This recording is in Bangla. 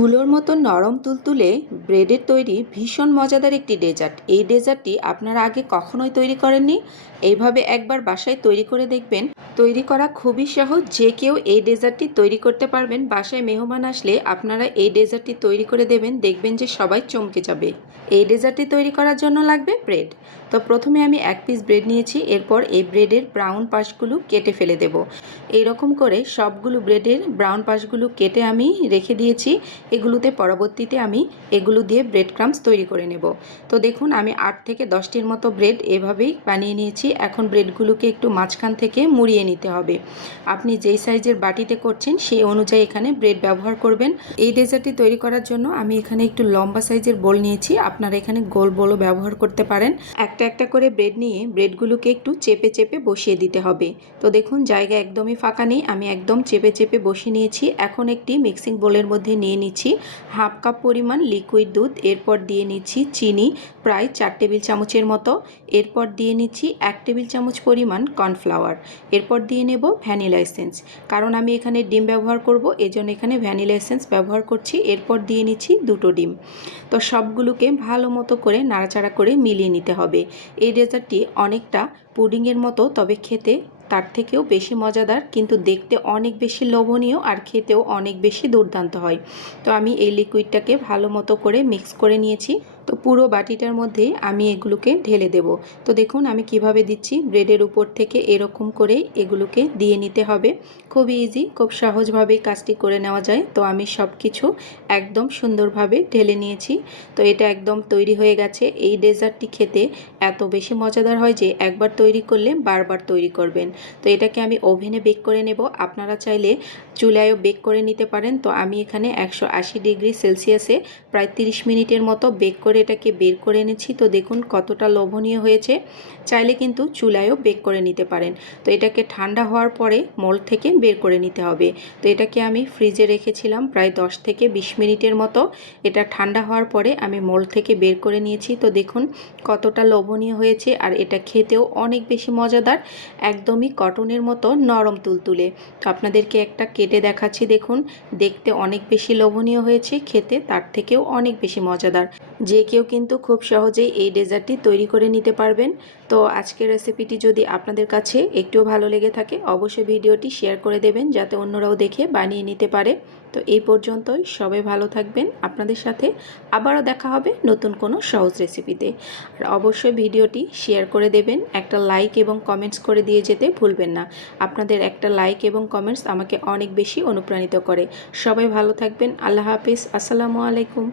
তুলোর মতো নরম তুলতুলে ব্রেডের তৈরি ভীষণ মজাদার একটি ডেজার্ট। এই ডেজার্টটি আপনারা আগে কখনোই তৈরি করেননি। এইভাবে একবার বাসায় তৈরি করে দেখবেন। তৈরি করা খুবই সহজ, যে কেউ এই ডেজার্টটি তৈরি করতে পারবেন। বাসায় মেহমান আসলে আপনারা এই ডেজার্টটি তৈরি করে দেবেন, দেখবেন যে সবাই চমকে যাবে। এই ডেজার্টটি তৈরি করার জন্য লাগবে ব্রেড। তো প্রথমে আমি এক পিস ব্রেড নিয়েছি। এরপর এই ব্রেডের ব্রাউন পাশগুলো কেটে ফেলে দেব। এইরকম করে সবগুলো ব্রেডের ব্রাউন পাশগুলো কেটে আমি রেখে দিয়েছি। এগুলোতে পরবর্তীতে আমি এগুলো দিয়ে ব্রেড ক্রাম্বস তৈরি করে নেব। তো দেখুন, আমি 8 থেকে 10টির মতো ব্রেড এভাবেই বানিয়ে নিয়েছি। এখন ব্রেডগুলোকে একটু মাঝখান থেকে মুড়িয়ে নিতে হবে। আপনি যেই সাইজের বাটিতে করছেন সেই অনুযায়ী এখানে ব্রেড ব্যবহার করবেন। এই ডেজার্টটি তৈরি করার জন্য আমি এখানে একটু লম্বা সাইজের বোল নিয়েছি। আপনারা এখানে গোল বোলও ব্যবহার করতে পারেন। একটা একটা করে ব্রেড নিয়ে ব্রেডগুলোকে একটু চেপে চেপে বসিয়ে দিতে হবে। তো দেখুন, জায়গা একদমই ফাঁকা নেই, আমি একদম চেপে চেপে বসিয়ে নিয়েছি। এখন একটি মিক্সিং বোলের মধ্যে নিয়ে নিচ্ছি হাফ কাপ পরিমাণ লিকুইড দুধ। এরপর দিয়ে নিচ্ছি চিনি প্রায় 4 টেবিল চামচের মতো। এরপর দিয়ে নিচ্ছি 1 টেবিল চামচ পরিমাণ কর্নফ্লাওয়ার। এরপর দিয়ে নেব ভ্যানিলা এসেন্স, কারণ আমি এখানে ডিম ব্যবহার করব, এজন্য এখানে ভ্যানিলা এসেন্স ব্যবহার করছি। এরপর দিয়ে নিচ্ছি 2টো ডিম। তো সবগুলোকে ভালো মতো করে নাড়াচাড়া করে মিলিয়ে নিতে হবে। এই ডেজার্টটি অনেকটা পুডিংয়ের মতো, তবে খেতে তার থেকেও বেশি মজাদার, কিন্তু দেখতে অনেক বেশি লোভনীয় আর খেতেও অনেক বেশি দুর্দান্ত হয়। তো আমি এই লিকুইডটাকে ভালো মতো করে মিক্স করে নিয়েছি। তো পুরো বাটিটার মধ্যে আমি এগুলোকে ঢেলে দেব। তো দেখুন আমি কিভাবে দিচ্ছি, ব্রেডের উপর থেকে এরকম করে এগুলোকে দিয়ে নিতে হবে। খুবই ইজি, খুব সহজভাবেই কাজটি করে নেওয়া যায়। তো আমি সব কিছু একদম সুন্দরভাবে ঢেলে নিয়েছি। তো এটা একদম তৈরি হয়ে গেছে। এই ডেজার্টটি খেতে এত বেশি মজাদার হয় যে একবার তৈরি করলে বারবার তৈরি করবেন। তো এটাকে আমি ওভেনে বেক করে নেব। আপনারা চাইলে চুলায়ও বেক করে নিতে পারেন। তো আমি এখানে 180 ডিগ্রি সেলসিয়াসে প্রায় 30 মিনিটের মতো বেক করে এটাকে বের করে এনেছি। তো দেখুন কতটা লোভনীয় হয়েছে। চাইলে কিন্তু চুলায়ও বেক করে নিতে পারেন। তো এটাকে ঠান্ডা হওয়ার পরে মোল্ড থেকে বের করে নিতে হবে। তো এটাকে আমি ফ্রিজে রেখেছিলাম প্রায় 10 থেকে 20 মিনিটের মতো। এটা ঠান্ডা হওয়ার পরে আমি মোল্ড থেকে বের করে নিয়েছি। তো দেখুন কতটা লোভনীয় হয়েছে, আর এটা খেতেও অনেক বেশি মজাদার, একদমই কটনের মতো নরম তুলতুলে। তো আপনাদেরকে একটা কেটে দেখাচ্ছি। দেখুন দেখতে অনেক বেশি লোভনীয় হয়েছে, খেতে তার থেকেও অনেক বেশি মজাদার। যে কেউ কিন্তু খুব সহজেই এই ডেজার্টটি তৈরি করে নিতে পারবেন। তো আজকের রেসিপিটি যদি আপনাদের কাছে একটুও ভালো লেগে থাকে, অবশ্যই ভিডিওটি শেয়ার করে দেবেন, যাতে অন্যরাও দেখে বানিয়ে নিতে পারে। তো এই পর্যন্তই, সবাই ভালো থাকবেন। আপনাদের সাথে আবারও দেখা হবে নতুন কোনো সহজ রেসিপিতে। আর অবশ্যই ভিডিওটি শেয়ার করে দেবেন, একটা লাইক এবং কমেন্টস করে দিয়ে যেতে ভুলবেন না। আপনাদের একটা লাইক এবং কমেন্টস আমাকে অনেক বেশি অনুপ্রাণিত করে। সবাই ভালো থাকবেন। আল্লাহ হাফেজ। আসসালামু আলাইকুম।